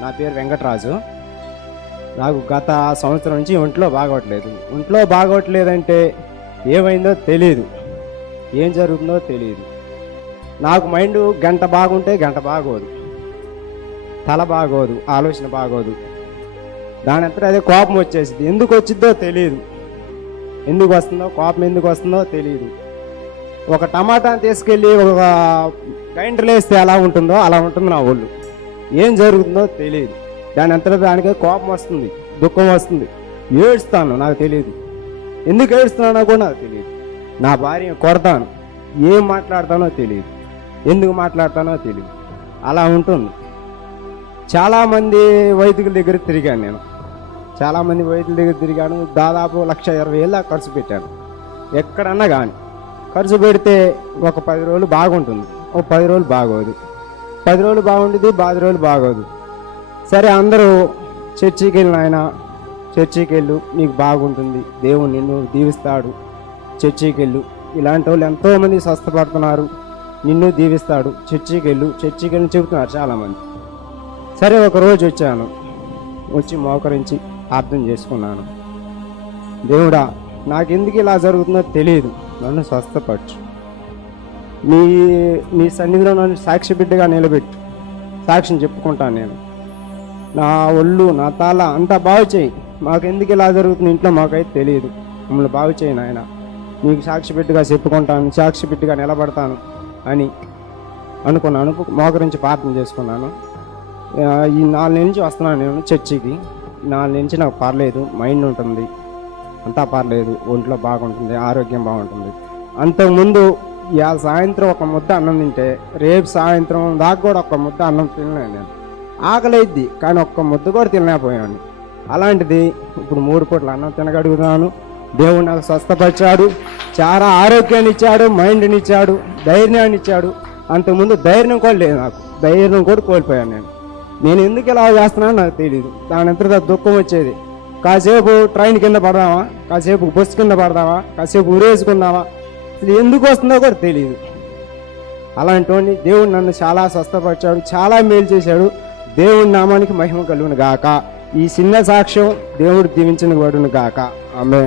నా పేరు వెంకటరాజు. నాకు గత సంవత్సరం నుంచి ఒంట్లో బాగోట్లేదు. ఒంట్లో బాగోట్లేదంటే ఏమైందో తెలియదు ఏం జరుగుతుందో తెలియదు నాకు మైండ్ గంట బాగుంటే గంట బాగోదు. తల బాగోదు ఆలోచన బాగోదు. దాని అంతా అదే కోపం వచ్చేసింది. ఎందుకు వచ్చిందో తెలియదు ఎందుకు వస్తుందో కోపం ఎందుకు వస్తుందో తెలియదు ఒక టమాటాని తీసుకెళ్ళి ఒక గ్రైండర్లో వేస్తే ఎలా ఉంటుందో అలా ఉంటుంది నా ఒళ్ళు. ఏం జరుగుతుందో తెలియదు. దాని అంతలో దానికే కోపం వస్తుంది దుఃఖం వస్తుంది. ఏడుస్తాను నాకు తెలియదు. ఎందుకు ఏడుస్తున్నానో కూడా నాకు తెలియదు. నా భార్య కొడతాను. ఏం మాట్లాడతానో తెలియదు. ఎందుకు మాట్లాడతానో తెలియదు. అలా ఉంటుంది. చాలామంది వైదికుల దగ్గర తిరిగాను నేను. చాలామంది వైద్యుల దగ్గర తిరిగాను. దాదాపు లక్ష ఇరవై ఏళ్ళ ఖర్చు పెట్టాను. ఎక్కడన్నా కానీ. ఖర్చు పెడితే ఒక పది రోజులు బాగుంటుంది. ఒక పది రోజులు బాగోదు. పది రోజులు బాగుండేది పది రోజులు బాగోదు. సరే అందరూ చర్చికి వెళ్ళిన ఆయన చర్చికి వెళ్ళు నీకు బాగుంటుంది. దేవుడు నిన్ను దీవిస్తాడు. చర్చికి వెళ్ళు ఇలాంటి వాళ్ళు ఎంతోమంది స్వస్థపడుతున్నారు. నిన్ను దీవిస్తాడు. చర్చికి వెళ్ళు చర్చికి వెళ్ళి చెబుతున్నారు చాలామంది. సరే ఒకరోజు వచ్చాను. వచ్చి మోకరించి అర్థం చేసుకున్నాను. దేవుడా నాకెందుకు ఇలా జరుగుతుందో తెలియదు. నన్ను స్వస్థపరచు. నీ నీ సన్నిధిలో నన్ను సాక్షి బిడ్డగా నిలబెట్టు. సాక్ష్యం చెప్పుకుంటాను నేను. నా ఒళ్ళు నా తల అంతా బాగు చేయి. మాకెందుకు ఇలా జరుగుతుంది? ఇంట్లో మాకైతే తెలియదు. మమ్మల్ని బాగు చేయి నాయన. నీకు సాక్షి బిడ్డగా చెప్పుకుంటాను సాక్షి బిడ్డగా నిలబడతాను అని అనుకున్నాను మోకరించి ప్రార్థన చేసుకున్నాను. ఈ నాలుగు నుంచి వస్తున్నాను నేను చర్చికి. నాలుగు నుంచి నాకు పర్లేదు మైండ్ ఉంటుంది. అంతా పర్లేదు. ఒంట్లో బాగుంటుంది ఆరోగ్యం బాగుంటుంది. అంతకుముందు ఇవాళ సాయంత్రం ఒక ముద్ద అన్నం తింటే రేపు సాయంత్రం దాకా కూడా ఒక ముద్ద అన్నం తినలేను నేను. ఆకలైద్ది కానీ ఒక్క ముద్ద కూడా తినలేకపోయాను. అలాంటిది ఇప్పుడు మూడు పూట్ల అన్నం తినగడుగుతున్నాను. దేవుడు నాకు స్వస్థపరిచాడు చాలా ఆరోగ్యాన్ని ఇచ్చాడు మైండ్ని ఇచ్చాడు ధైర్యాన్ని ఇచ్చాడు. అంతకుముందు ధైర్యం కూడా లేదు నాకు. ధైర్యం కూడా కోల్పోయాను నేను. నేను ఎందుకు ఇలా చేస్తున్నానో నాకు తెలియదు దాని అంతటా దుఃఖం వచ్చేది. కాసేపు ట్రైన్ కింద పడదామా? కాసేపు బస్సు కింద పడదామా? కాసేపు ఉరేసుకుందామా ఇది ఎందుకు వస్తుందో కూడా తెలియదు అలాంటి వాడిని దేవుడు నన్ను చాలా స్వస్థపరిచాడు చాలా మేలు చేశాడు. దేవుడి నామానికి మహిమ కలుగును గాక. ఈ చిన్న సాక్ష్యం దేవుడు దీవించిన వాడును గాక. ఆమె